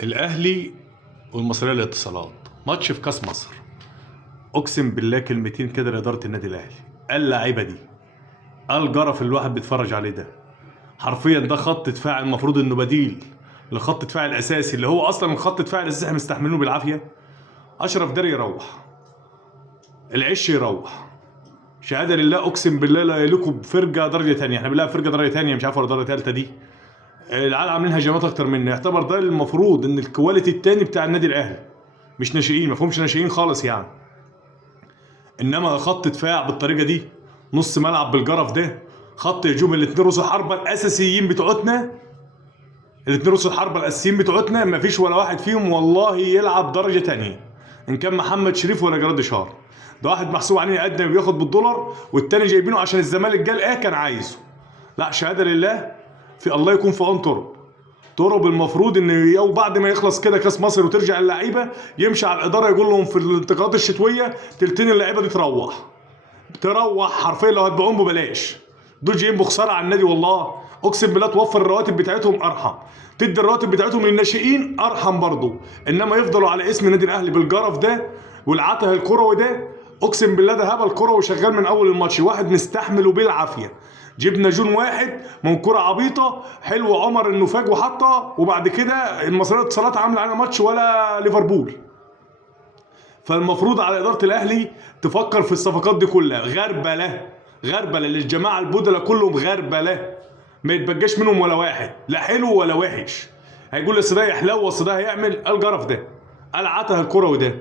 الاهلي والمصريه للاتصالات ماتش في كاس مصر. اقسم بالله كلمتين كده لاداره النادي الاهلي. اللعيبه دي الجرف اللي الواحد بيتفرج عليه ده حرفيا ده خط دفاع المفروض انه بديل لخط دفاع الاساسي اللي هو اصلا الخط دفاع الاساسي احنا مستحملينه بالعافيه. اشرف داري يروح، العش يروح، شهاده لله اقسم بالله لا يليقوا بفرقه درجه ثانيه. احنا بنلعب فرقه درجه ثانيه مش عارف ولا درجه ثالثه دي. العيال عاملين هجمات اكتر منه. يعتبر ده المفروض ان الكواليتي الثاني بتاع النادي الاهلي، مش ناشئين، ما فيهمش ناشئين خالص يعني. انما خط دفاع بالطريقه دي، نص ملعب بالجرف ده، خط هجوم الاثنين رؤوس الحربه الاساسيين بتوعتنا، الاثنين رؤوس الحربه الاساسيين بتوعتنا ما فيش ولا واحد فيهم والله يلعب درجه ثانيه، ان كان محمد شريف ولا جراد شار. ده واحد محسوب عليه اجنبي بياخد بالدولار، والتاني جايبينه عشان الزمالك قال ايه كان عايزه. لا شهاده لله، في الله يكون في عون ترب المفروض ان يو بعد ما يخلص كده كاس مصر وترجع اللعيبه يمشي على الاداره يقول لهم في الانتقالات الشتويه تلتين اللعيبه دي تروح حرفيا لو هتبيعوهم ببلاش. دول جايين بخساره على النادي والله. اقسم بالله توفر الرواتب بتاعتهم ارحم، تدي الرواتب بتاعتهم للناشئين ارحم برضه. انما يفضلوا على اسم النادي الاهلي بالجرف ده والعته الكروي ده. اقسم بالله ده هبل كروي شغال من اول الماتش، واحد مستحمله بالعافيه. جبنا جون واحد من كرة عبيطة حلو عمر انه فاج وحطها، وبعد كده المصرية الاتصالات عاملة علينا ماتش ولا ليفربول. فالمفروض على إدارة الأهلي تفكر في الصفقات دي كلها. غربلة غربلة للجماعة البودلة كلهم غربلة، ما يتبقاش منهم ولا واحد لا حلو ولا وحش. هيقول لي ده يحلو وده هيعمل الجرف ده العته الكروي ده.